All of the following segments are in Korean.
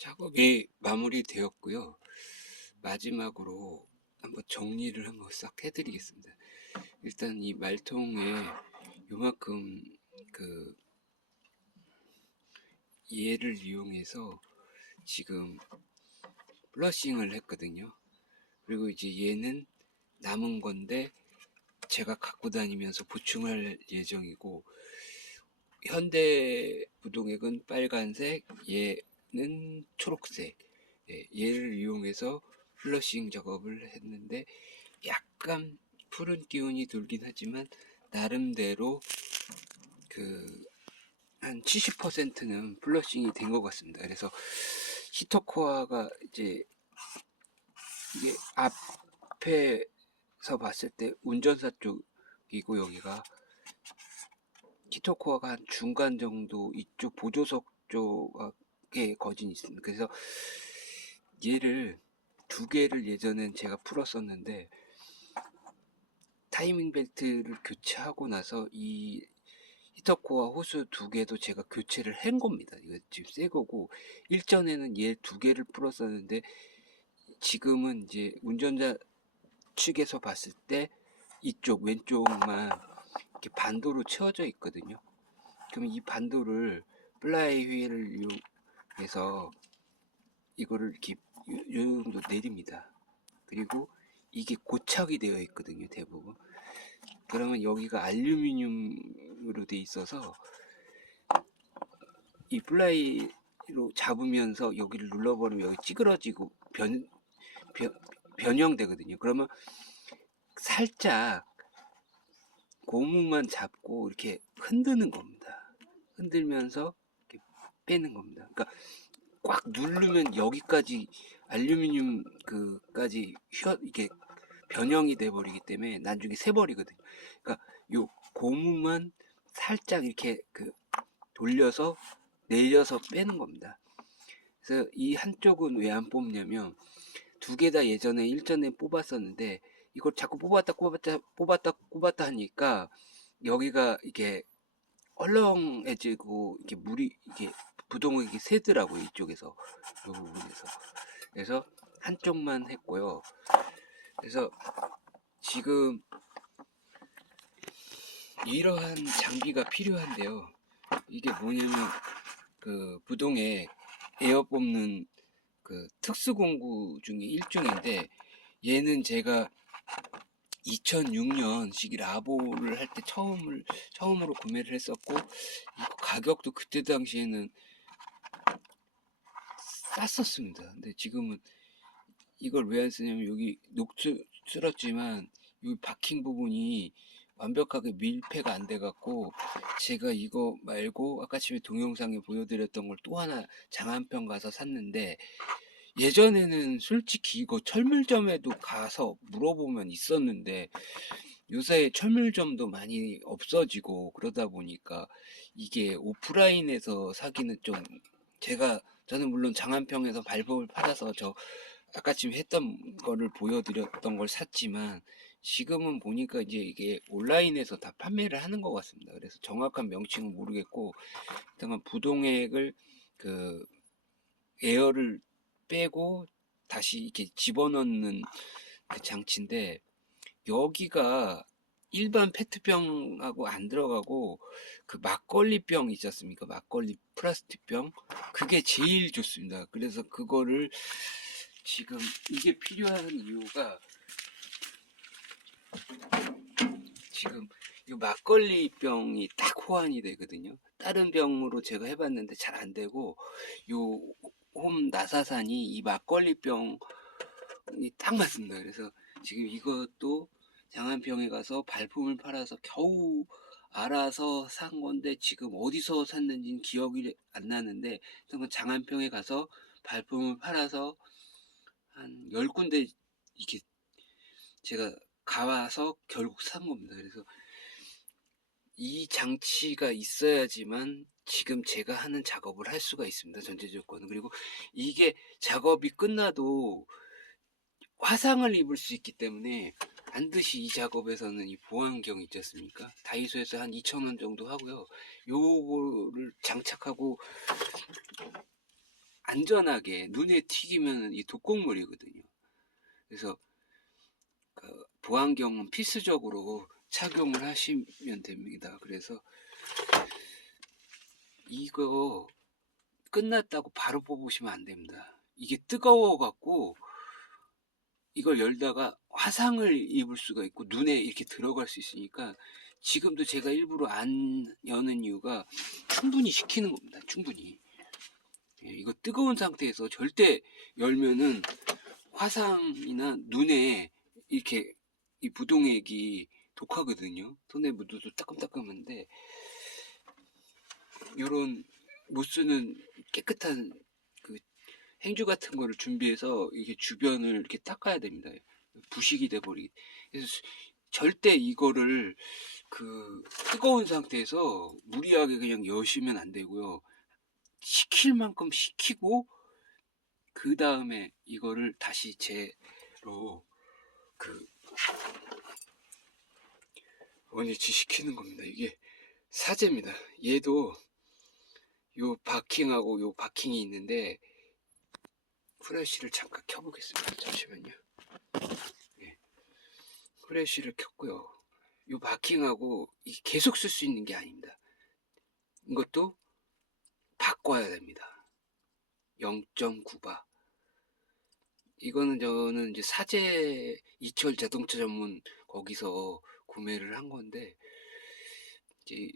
작업이 마무리되었고요. 마지막으로 한번 정리를 한번 싹 해드리겠습니다. 일단 이 말통에 요만큼 그 얘를 이용해서 지금 플러싱을 했거든요. 그리고 이제 얘는 남은 건데 제가 갖고 다니면서 보충할 예정이고, 현대 부동액은 빨간색, 얘는 초록색. 얘를 이용해서 플러싱 작업을 했는데 약간 푸른 기운이 돌긴 하지만 나름대로 한 70%는 플러싱이 된 것 같습니다. 그래서 히터코어가 이제 이게 앞에서 봤을 때 운전사 쪽이고, 여기가 히터코어가 한 중간 정도, 이쪽 보조석 쪽에 거진이 있습니다. 그래서 얘를 두 개를 예전엔 제가 풀었었는데, 타이밍 벨트를 교체하고 나서 이 히터코어 호스 두 개도 제가 교체를 한 겁니다. 이거 지금 새 거고, 일전에는 얘 두 개를 풀었었는데 지금은 이제 운전자 측에서 봤을 때 이쪽 왼쪽만 이렇게 반도로 채워져 있거든요. 그럼 이 반도를 플라이 휠을 이용해서 이거를 이렇게 요 정도 내립니다. 그리고 이게 고착이 되어 있거든요, 대부분. 그러면 여기가 알루미늄으로 돼 있어서 이 플라이로 잡으면서 여기를 눌러버리면 여기 찌그러지고 변형되거든요. 그러면 살짝 고무만 잡고 이렇게 흔드는 겁니다. 흔들면서 이렇게 빼는 겁니다. 그러니까 꽉 누르면 여기까지 알루미늄 그까지 이게 변형이 돼 버리기 때문에 나중에 새 버리거든요. 그러니까 요 고무만 살짝 이렇게 돌려서 내려서 빼는 겁니다. 그래서 이 한쪽은 왜 안 뽑냐면, 두 개 다 예전에 일전에 뽑았었는데 이걸 자꾸 뽑았다 하니까 여기가 이게 헐렁해지고 이게 물이 이게 부동액이 새더라고요, 이쪽에서, 이 부분에서. 그래서 한쪽만 했고요. 그래서 지금 이러한 장비가 필요한데요. 이게 뭐냐면 부동액 에어 뽑는 특수 공구 중에 일종인데, 얘는 제가 2006년식 라보를 할 때 처음으로 구매를 했었고, 이거 가격도 그때 당시에는 쌌었습니다. 근데 지금은 이걸 왜 안 쓰냐면, 여기 녹슬었지만 여기 바킹 부분이 완벽하게 밀폐가 안 돼 갖고, 제가 이거 말고 아까 전에 동영상에 보여드렸던 걸 또 하나 장안평 가서 샀는데, 예전에는 솔직히 이거 철물점에도 가서 물어보면 있었는데 요새 철물점도 많이 없어지고 그러다 보니까 이게 오프라인에서 사기는 좀, 저는 물론 장안평에서 발품을 받아서 저 아까 지금 했던 거를 보여드렸던 걸 샀지만, 지금은 보니까 이제 이게 온라인에서 다 판매를 하는 것 같습니다. 그래서 정확한 명칭은 모르겠고, 일단 부동액을 에어를 빼고 다시 이렇게 집어넣는 장치인데, 여기가 일반 페트병하고 안 들어가고 막걸리병 있지 않습니까? 막걸리 플라스틱병, 그게 제일 좋습니다. 그래서 그거를 지금 이게 필요한 이유가, 지금 이 막걸리병이 딱 호환이 되거든요. 다른 병으로 제가 해봤는데 잘 안 되고, 요 홈 나사산이 이 막걸리병이 딱 맞습니다. 그래서 지금 이것도 장안평에 가서 발품을 팔아서 겨우 알아서 산 건데, 지금 어디서 샀는지는 기억이 안 나는데, 장안평에 가서 발품을 팔아서 한 10군데 이렇게 제가 가와서 결국 산 겁니다. 그래서 이 장치가 있어야지만 지금 제가 하는 작업을 할 수가 있습니다, 전제 조건은. 그리고 이게 작업이 끝나도 화상을 입을 수 있기 때문에 반드시 이 작업에서는 이 보안경 있지 않습니까? 다이소에서 한 2,000원 정도 하고요. 요거를 장착하고 안전하게 눈에 튀기면 이 독극물이거든요. 그래서 그 보안경은 필수적으로 착용을 하시면 됩니다. 그래서 이거 끝났다고 바로 뽑으시면 안 됩니다. 이게 뜨거워 갖고 이걸 열다가 화상을 입을 수가 있고 눈에 이렇게 들어갈 수 있으니까, 지금도 제가 일부러 안 여는 이유가 충분히 식히는 겁니다. 충분히. 예, 이거 뜨거운 상태에서 절대 열면은 화상이나 눈에 이렇게 이 부동액이 독하거든요. 손에 묻어도 따끔따끔한데, 요런 못 쓰는 깨끗한 그 행주 같은 거를 준비해서 이게 주변을 이렇게 닦아야 됩니다. 부식이 돼 버리기. 그래서 절대 이거를 그 뜨거운 상태에서 무리하게 그냥 여시면 안 되고요. 식힐 만큼 식히고 그 다음에 이거를 다시 재로 그 원위치 시키는 겁니다. 이게 사제입니다. 얘도 요 바킹하고 요 바킹이 있는데, 프레쉬를 잠깐 켜보겠습니다. 잠시만요. 네. 프레쉬를 켰고요. 요 바킹하고 계속 쓸 수 있는 게 아닙니다. 이것도 바꿔야 됩니다. 0.9바. 이거는 저는 이제 사제 이철 자동차 전문 거기서 구매를 한 건데, 이제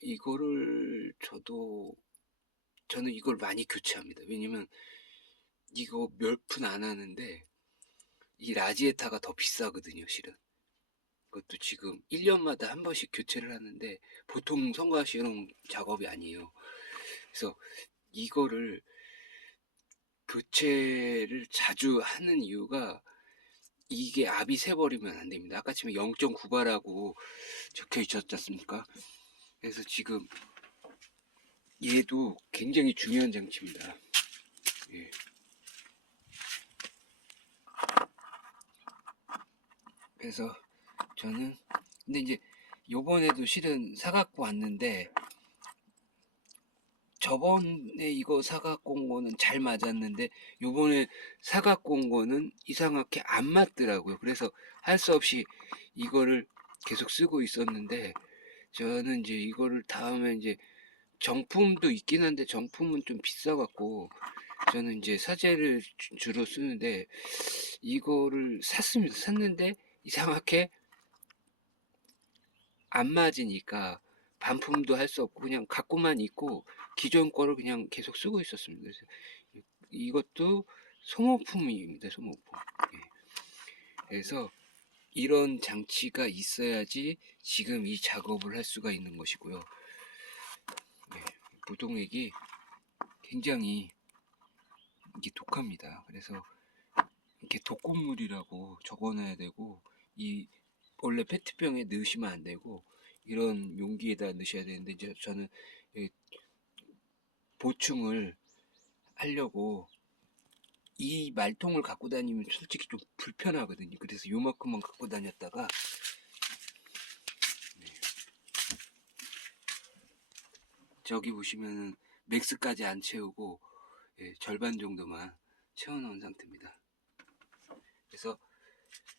이거를 저는 이걸 많이 교체합니다. 왜냐면 이거 몇 푼 안 하는데 이 라지에타가 더 비싸거든요, 실은. 그것도 지금 1년마다 한 번씩 교체를 하는데 보통 성가시용 작업이 아니에요. 그래서 이거를 교체를 자주 하는 이유가, 이게 압이 새버리면 안 됩니다. 아까 지금 0.9바라고 적혀 있었지 않습니까? 그래서 지금 얘도 굉장히 중요한 장치입니다. 예. 그래서 저는 근데 이제 요번에도 실은 사갖고 왔는데, 저번에 이거 사갖고 온 거는 잘 맞았는데 요번에 사갖고 온 거는 이상하게 안 맞더라고요. 그래서 할 수 없이 이거를 계속 쓰고 있었는데, 저는 이제 이거를 다음에 이제 정품도 있긴 한데 정품은 좀 비싸갖고 저는 이제 사제를 주로 쓰는데, 이거를 샀습니다. 샀는데 이상하게 안 맞으니까 반품도 할 수 없고 그냥 갖고만 있고 기존 거를 그냥 계속 쓰고 있었습니다. 그래서 이것도 소모품입니다. 소모품. 예. 그래서 이런 장치가 있어야지 지금 이 작업을 할 수가 있는 것이고요. 예. 부동액이 굉장히 이게 독합니다. 그래서 이렇게 독극물이라고 적어놔야 되고, 이 원래 페트병에 넣으시면 안 되고 이런 용기에다 넣으셔야 되는데, 이제 저는 보충을 하려고 이 말통을 갖고 다니면 솔직히 좀 불편하거든요. 그래서 요만큼만 갖고 다녔다가 저기 보시면은 맥스까지 안 채우고 절반 정도만 채워놓은 상태입니다. 그래서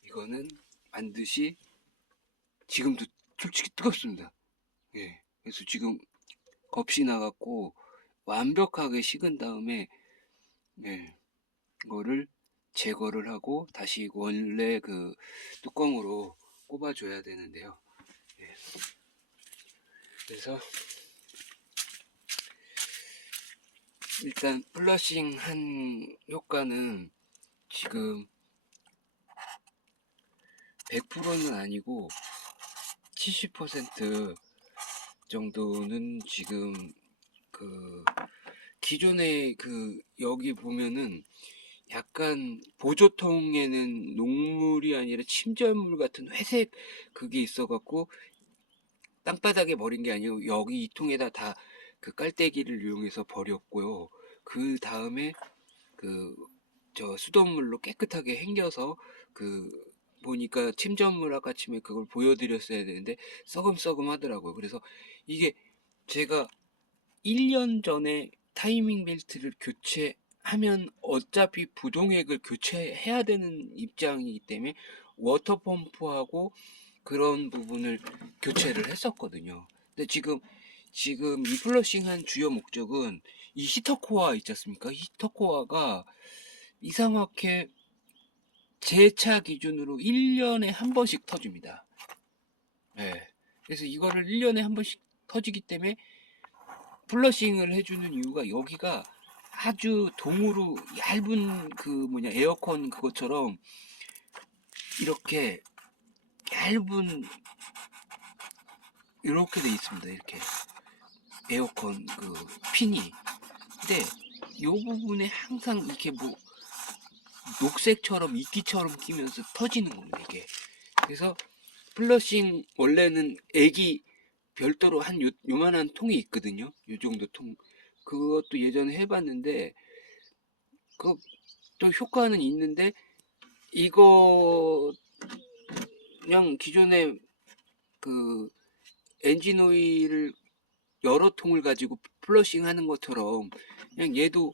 이거는 반드시, 지금도 솔직히 뜨겁습니다. 예. 그래서 지금 겁이 나갖고 완벽하게 식은 다음에 이거를 제거를 하고 다시 원래 그 뚜껑으로 꼽아줘야 되는데요. 예. 그래서 일단 플러싱 한 효과는 지금 100%는 아니고 70% 정도는 지금 그 기존에 그 여기 보면은 약간 보조통에는 녹물이 아니라 침전물 같은 회색 그게 있어갖고 땅바닥에 버린 게 아니고 여기 이 통에다 다 그 깔때기를 이용해서 버렸고요. 그 다음에 그 저 수돗물로 깨끗하게 헹겨서 그 보니까 침전물 아까 침에 그걸 보여드렸어야 되는데 썩음썩음 하더라고요. 그래서 이게 제가 1년 전에 타이밍 벨트를 교체하면 어차피 부동액을 교체해야 되는 입장이기 때문에 워터 펌프하고 그런 부분을 교체를 했었거든요. 근데 지금 이 플러싱한 주요 목적은 이 히터코어 있지 않습니까? 히터코어가 이상하게 제 차 기준으로 1년에 한 번씩 터집니다. 네. 그래서 이거를 1년에 한 번씩 터지기 때문에 플러싱을 해주는 이유가 여기가 아주 동으로 얇은 에어컨 그것처럼 이렇게 얇은 이렇게 돼 있습니다. 이렇게 에어컨 핀이. 근데 요 부분에 항상 이렇게 녹색처럼 이끼처럼 끼면서 터지는 겁니다. 이게. 그래서 플러싱 원래는 액이 별도로 한 요만한 통이 있거든요. 요 정도 통. 그것도 예전에 해봤는데 또 효과는 있는데 이거 그냥 기존에 엔진 오일을 여러 통을 가지고 플러싱 하는 것처럼 그냥 얘도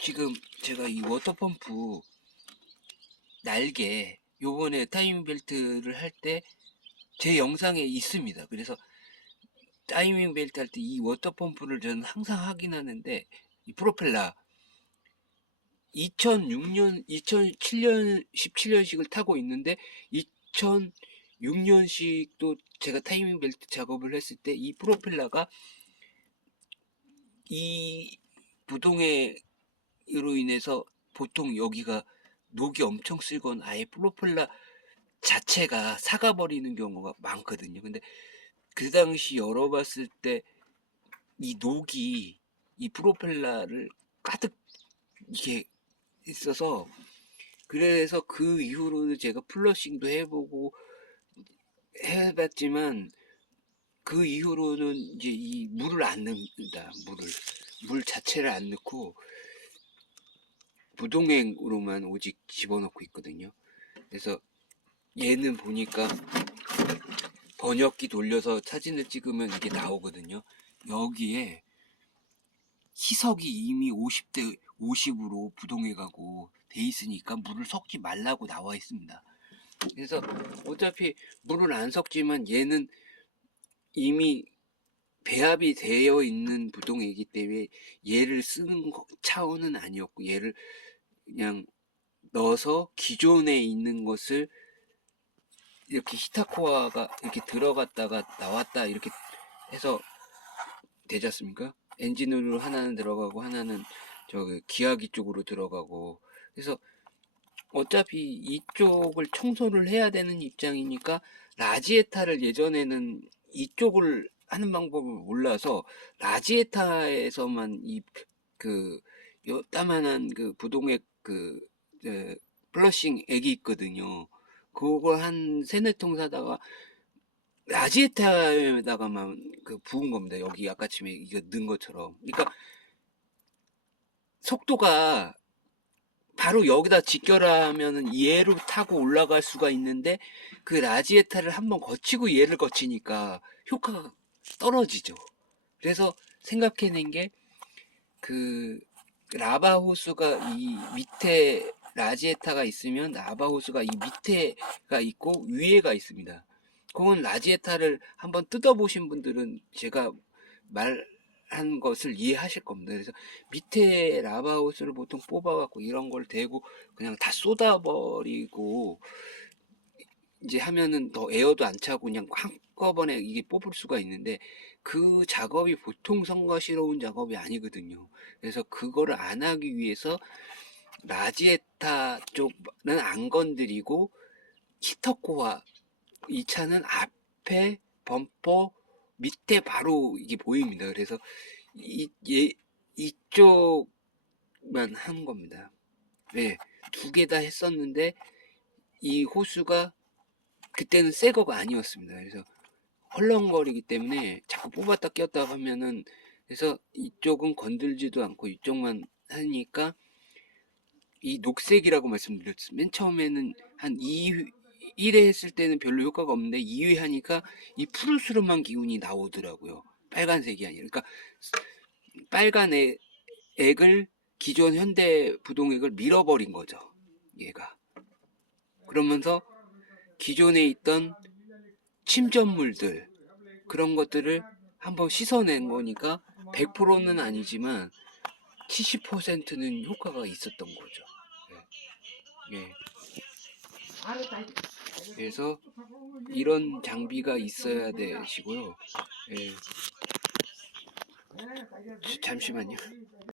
지금 제가 이 워터펌프 날개 요번에 타이밍 벨트를 할 때 제 영상에 있습니다. 그래서 타이밍 벨트 할 때 이 워터펌프를 저는 항상 확인하는데 이 프로펠러 2006년, 2007년, 17년식을 타고 있는데 2006년식도 제가 타이밍 벨트 작업을 했을 때 이 프로펠러가 이 부동의로 인해서 보통 여기가 녹이 엄청 쓸건 아예 프로펠러 자체가 사가버리는 경우가 많거든요. 근데 그 당시 열어봤을 때 이 녹이 이 프로펠러를 가득 이게 있어서 그래서 그 이후로는 제가 플러싱도 해보고 해봤지만 그 이후로는 이제 이 물을 안 넣는다. 물 자체를 안 넣고 부동액으로만 오직 집어넣고 있거든요. 그래서 얘는 보니까 번역기 돌려서 사진을 찍으면 이게 나오거든요. 여기에 희석이 이미 50대 50으로 부동액하고 돼 있으니까 물을 섞지 말라고 나와 있습니다. 그래서 어차피 물을 안 섞지만 얘는 이미 배합이 되어 있는 부동액이기 때문에 얘를 쓰는 차원은 아니었고 얘를 그냥 넣어서 기존에 있는 것을 이렇게 히타코아가 이렇게 들어갔다가 나왔다 이렇게 해서 되지 않습니까? 엔진으로 하나는 들어가고 하나는 기하기 쪽으로 들어가고. 그래서 어차피 이쪽을 청소를 해야 되는 입장이니까 라지에타를 예전에는 이쪽을 하는 방법을 몰라서 라지에타에서만 요따만한 부동액 플러싱 액이 있거든요. 그걸 한 세네 통 사다가 라지에타에다가만 부은 겁니다. 여기 아까쯤에 이거 넣은 것처럼. 그러니까 속도가 바로 여기다 직결하면은 얘로 타고 올라갈 수가 있는데 그 라지에타를 한번 거치고 얘를 거치니까 효과가 떨어지죠. 그래서 생각해낸 게 라바 호스가 이 밑에 라지에타가 있으면 라바 호스가 이 밑에가 있고 위에가 있습니다. 그건 라지에타를 한번 뜯어보신 분들은 제가 말한 것을 이해하실 겁니다. 그래서 밑에 라바 호스를 보통 뽑아갖고 이런 걸 대고 그냥 다 쏟아버리고 이제 하면은 더 에어도 안 차고 그냥 한꺼번에 이게 뽑을 수가 있는데 그 작업이 보통 성가시러운 작업이 아니거든요. 그래서 그거를 안 하기 위해서 라지에타 쪽은 안 건드리고 히터코어 이 차는 앞에 범퍼 밑에 바로 이게 보입니다. 그래서 이쪽만 한 겁니다. 네, 두 개 다 했었는데 이 호수가 그때는 새 거가 아니었습니다. 그래서 헐렁거리기 때문에 자꾸 뽑았다 꼈다 하면은 그래서 이쪽은 건들지도 않고 이쪽만 하니까 이 녹색이라고 말씀드렸죠. 맨 처음에는 한 1회 했을 때는 별로 효과가 없는데 2회 하니까 이 푸르스름한 기운이 나오더라고요. 빨간색이 아니라. 그러니까 빨간 액을 기존 현대부동액을 밀어버린 거죠. 얘가. 그러면서 기존에 있던 침전물들 그런 것들을 한번 씻어낸 거니까 100%는 아니지만 70%는 효과가 있었던 거죠. 예. 예. 그래서 이런 장비가 있어야 되시고요. 예. 잠시만요.